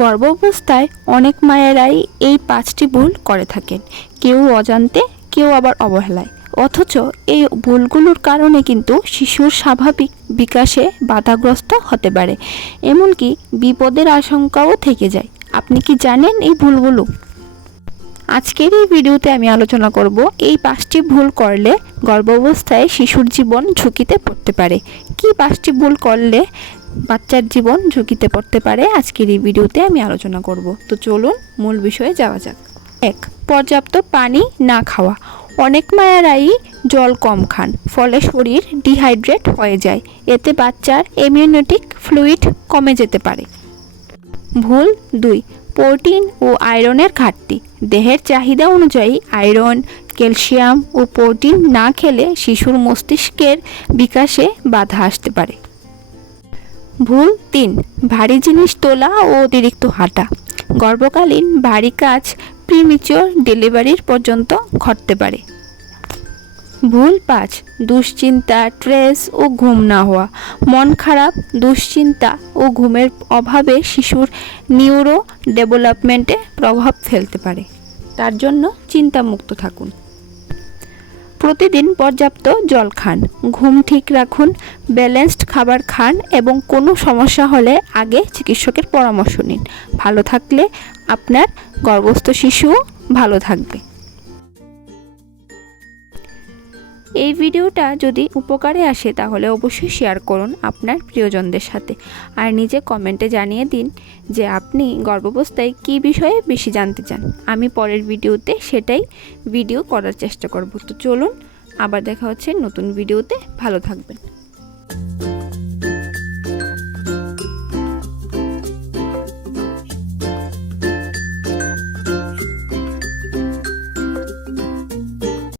গর্ভাবস্থায় অনেক মায়েরাই এই পাঁচটি ভুল করে থাকেন। কেউ অজান্তে, কেউ আবার অবহেলায়। অথচ এই ভুলগুলোর কারণে কিন্তু শিশুর স্বাভাবিক বিকাশে বাধাগ্রস্ত হতে পারে। এমনকি বিপদের আশঙ্কাও থেকে যায়। আপনি কি জানেন এই ভুলগুলো? আজকের এই ভিডিওতে আমি আলোচনা করব এই পাঁচটি ভুল করলে গর্ভাবস্থায় শিশুর জীবন ঝুঁকিতে পড়তে পারে। কি পাঁচটি ভুল করলে বাচ্চার জীবন ঝুঁকিতে পড়তে পারে? আজকের এই ভিডিওতে আমি আলোচনা করব। তো চলুন মূল বিষয়ে যাওয়া যাক। এক, পর্যাপ্ত পানি না খাওয়া। অনেক মায়েরাই জল কম খান, ফলে শরীর ডিহাইড্রেট হয়ে যায়। এতে বাচ্চার ইমিউনিটিক ফ্লুইড কমে যেতে পারে। ভুল দুই প্রোটিন ও আয়রনের ঘাটতি। দেহের চাহিদা অনুযায়ী আয়রন, ক্যালসিয়াম ও প্রোটিন না খেলে শিশুর মস্তিষ্কের বিকাশে বাধা আসতে পারে। ভুল তিন, ভারী জিনিস তোলা ও অতিরিক্ত হাঁটা। গর্ভকালীন ভারী কাজ প্রিমিচিওর ডেলিভারির পর্যন্ত ঘটতে পারে। ভুল পাঁচ দুশ্চিন্তা স্ট্রেস ও ঘুম না হওয়া। মন খারাপ, দুশ্চিন্তা ও ঘুমের অভাবে শিশুর নিউরো ডেভেলপমেন্টে প্রভাব ফেলতে পারে। তার জন্য চিন্তামুক্ত থাকুন। প্রতিদিন পর্যাপ্ত জল খান, ঘুম ঠিক রাখুন, ব্যালেন্সড খাবার খান এবং কোনো সমস্যা হলে আগে চিকিৎসকের পরামর্শ নিন। ভালো থাকলে আপনার গর্ভস্থ শিশুও ভালো থাকবে। এই ভিডিওটা যদি উপকারে আসে তাহলে অবশ্যই শেয়ার করুন আপনার প্রিয়জনদের সাথে। আর নিজে কমেন্টে জানিয়ে দিন যে আপনি গর্ভাবস্থায় কি বিষয়ে বেশি জানতে চান। আমি পরের ভিডিওতে সেটাই ভিডিও করার চেষ্টা করব। তো চলুন, আবার দেখা হচ্ছে নতুন ভিডিওতে। ভালো থাকবেন।